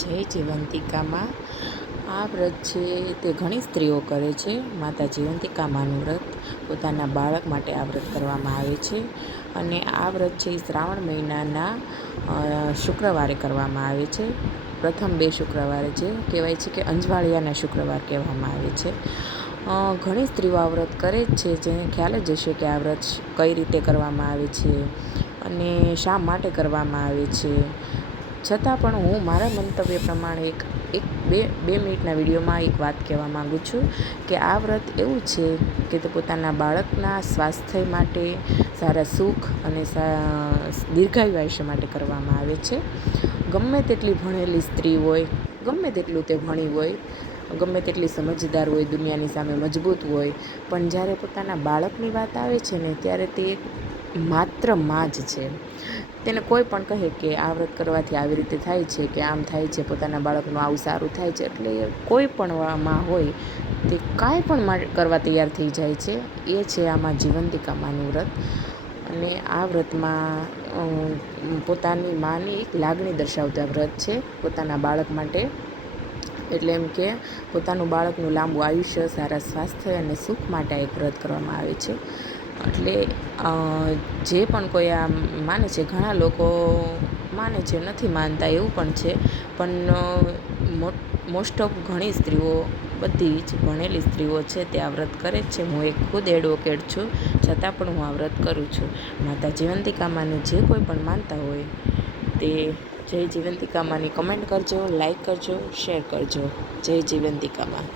જય જીવંતિકામાં આ વ્રત છે તે ઘણી સ્ત્રીઓ કરે છે. માતા જીવંતિકામાનું વ્રત પોતાના બાળક માટે આ વ્રત કરવામાં આવે છે. અને આ વ્રત છે એ શ્રાવણ મહિનાના શુક્રવારે કરવામાં આવે છે. પ્રથમ 2 શુક્રવારે જે કહેવાય છે કે અંજવાળિયાના શુક્રવાર કહેવામાં આવે છે. ઘણી સ્ત્રીઓ આ વ્રત કરે જ છે, જેને ખ્યાલ જ હશે કે આ વ્રત કઈ રીતે કરવામાં આવે છે અને શા માટે કરવામાં આવે છે. છતાં પણ હું મારા મંતવ્ય પ્રમાણે બે મિનિટના વિડીયોમાં એક વાત કહેવા માગું છું કે આ વ્રત એવું છે કે તે પોતાના બાળકના સ્વાસ્થ્ય માટે, સારા સુખ અને દીર્ઘાયુ આયુષ્ય માટે કરવામાં આવે છે. ગમે તેટલી ભણેલી સ્ત્રી હોય, ગમે તેટલું તે ભણી હોય, ગમે તેટલી સમજદાર હોય, દુનિયાની સામે મજબૂત હોય, પણ જ્યારે પોતાના બાળકની વાત આવે છે ને, ત્યારે તે માત્ર માં જ છે. તેને કોઈ પણ કહે કે આ વ્રત કરવાથી આવી રીતે થાય છે કે આમ થાય છે, પોતાના બાળકનું આવું સારું થાય છે, એટલે કોઈ પણ માં હોય તે કાંઈ પણ કરવા તૈયાર થઈ જાય છે. એ છે આમાં જીવંતિકા માનું વ્રત. અને આ વ્રતમાં પોતાની માની એક લાગણી દર્શાવતા વ્રત છે પોતાના બાળક માટે. એટલે એમ કે પોતાનું બાળકનું લાંબુ આયુષ્ય, સારા સ્વાસ્થ્ય અને સુખ માટે એક વ્રત કરવામાં આવે છે. એટલે જે પણ કોઈ આ માને છે, ઘણા લોકો માને છે, નથી માનતા એવું પણ છે, પણ મોસ્ટ ઓફ ઘણી સ્ત્રીઓ, બધી જ ભણેલી સ્ત્રીઓ છે તે આ વ્રત કરે જ છે. હું એક ખુદ એડવોકેટ છું, છતાં પણ હું આ વ્રત કરું છું. માતા જીવંતિકામાનું જે કોઈ પણ માનતા હોય તે જય જીવંતિકામાની કમેન્ટ કરજો, લાઈક કરજો, શેર કરજો. જય જીવંતિકામાં.